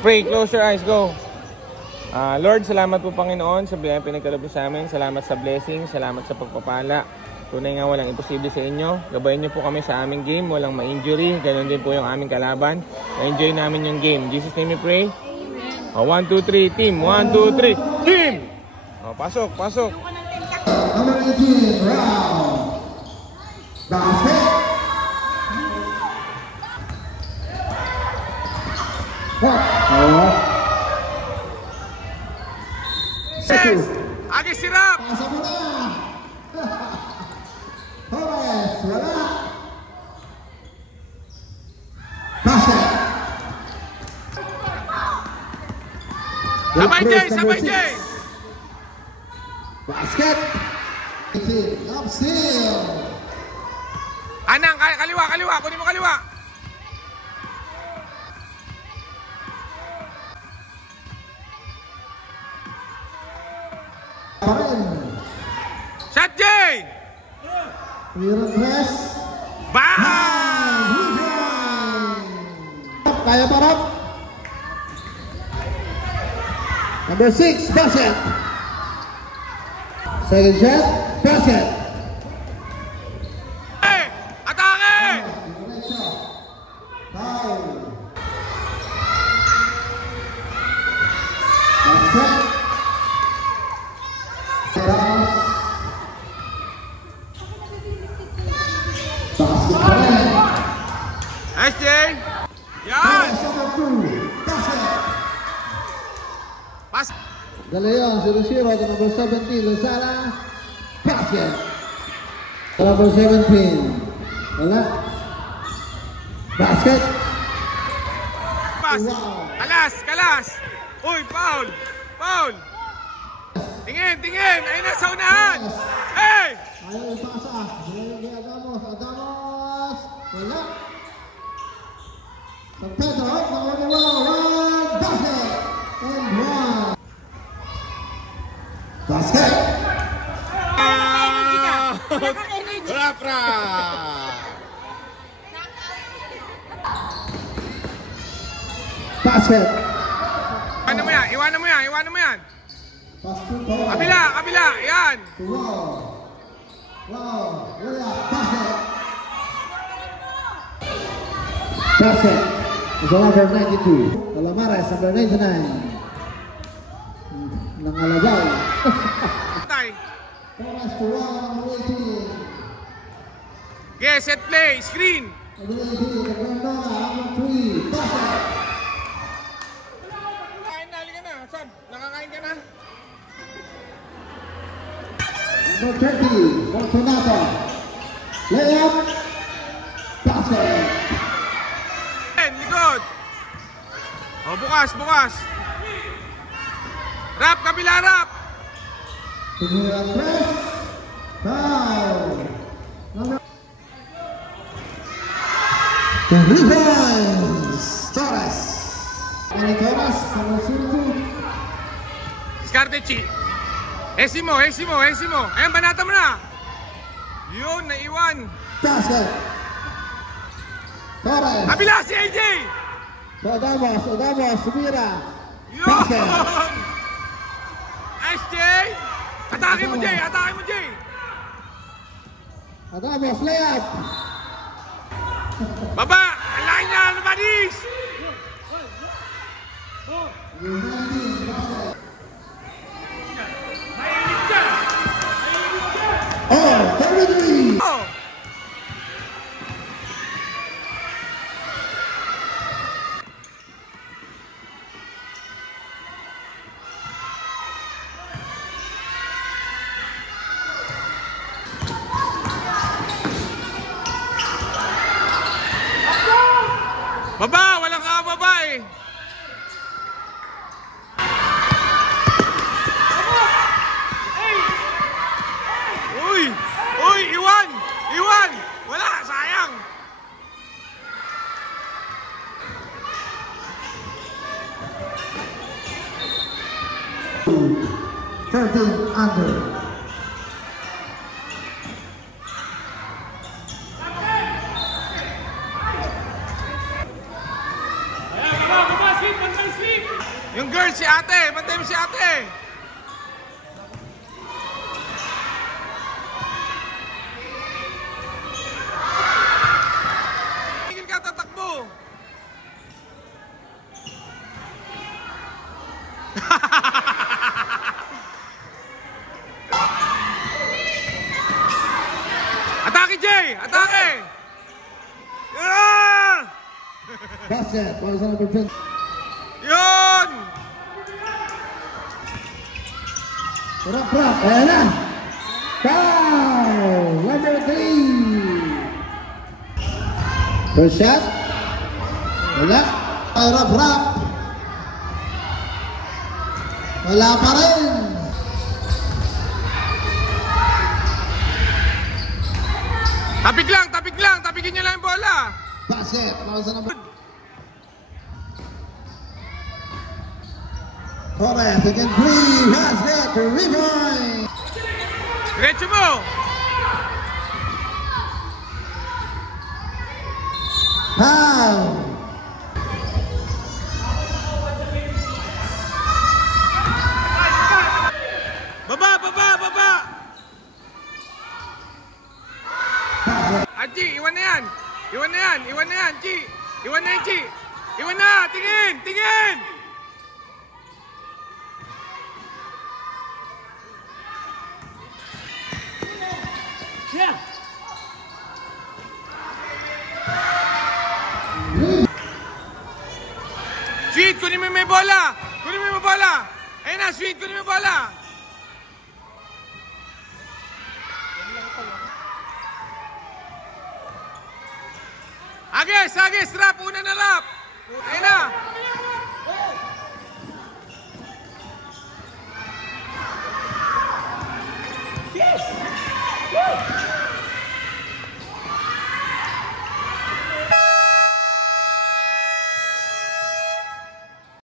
Pray, close your eyes, go. Lord, salamat po Panginoon sa biyayang pinagkaloob sa amin. Salamat sa blessing, salamat sa pagpapala. Tunay nga walang imposible sa inyo. Gabayan niyo po kami sa aming game, walang ma-injury. Ganon din po yung aming kalaban. Ma-enjoy namin yung game. Jesus name we pray. 1, 2, 3, team. 1, 2, 3, team! Pasok, pasok. Number 18, round. Basket. Yes! Agi sirap! Pasok mo na! Torres, wala! Basket! Sabay Jay! Sabay Jay! Basket! Up still! Anang, kaliwa, kaliwa! Kunin mo kaliwa! Shot Jay! Meron press. Bang! Kaya parap. Number 6, basket. Second shot, basket. Hey! Atake! Foul. Basket. Nice, Jay! Yan! Pas! Galeon, 0-0 to number 17, Lozada. Basket. Number 17. Wala. Basket. Pas! Kalas! Kalas! Uy, foul! Foul! Tingin! Tingin! Ayun na sa unahan! Hey! Ayaw ipasa. Adamos. Adamos. Wala. San Pedro, number 1, basket. And 1. Basket. Rapra! Basket. Iwanan mo yan! Iwanan mo yan! Iwanan mo yan! Pass to Torres. Kabila! Kabila! Yan! Wow. Wow. Wala. Basket. Basket. Is number 92. Calamares, number 99. Nangalagaw. Tay! Torres to 1, number 18. Yes, set play! Screen! Number 18, the Grandona, number 3. Basket. Kain na! Halika na! Sab! Nakakain ka na? Number 30, Fortunato. Layup. Basket. Likod! O, bukas! Bukas! Rap! Kabila! Rap! Tumira press. Foul. Number. The rebounds. Torres. Torres, number 2. Scarteci! Esimo! Esimo! Esimo! Ayan! Banata mo na! Yun! Naiwan! Basket. Torres. Kabila si AJ! Adamos. Tumira. Yun! Basket. Nice, Jay! Atake mo, Jay! Atake mo, Jay! Adamos, layup. Baba! Ang laki niya! Nabadis! Oh, 33. Oh! Baba! Walang kakababa eh! Uy! Uy! Iwan! Iwan! Wala! Sayang! 13 under. Yung girl, si ate. Bantay mo si ate. Tigil ka, tatakbo. Atake, Jay! Atake! Yeah! Basket, para sa number 10. Yun! Rap. Ayan na. Foul! Number 3. First shot. Wala. Rap. Wala pa rin. Tapik lang. Tapikin niyo lang yung bola. Basket, para sa number. Torres again, 3. Basket, rebound. Diretso mo. Foul. Baba. Chi, iwan na yan, Chi. Iwan na yan, Chi. Iwan na, tingin. Yeah. Sweet, kunin mo yung bola. Ayun na, Sweet, kunin mo yung bola. Agis, rap, una na rap. Ayun na.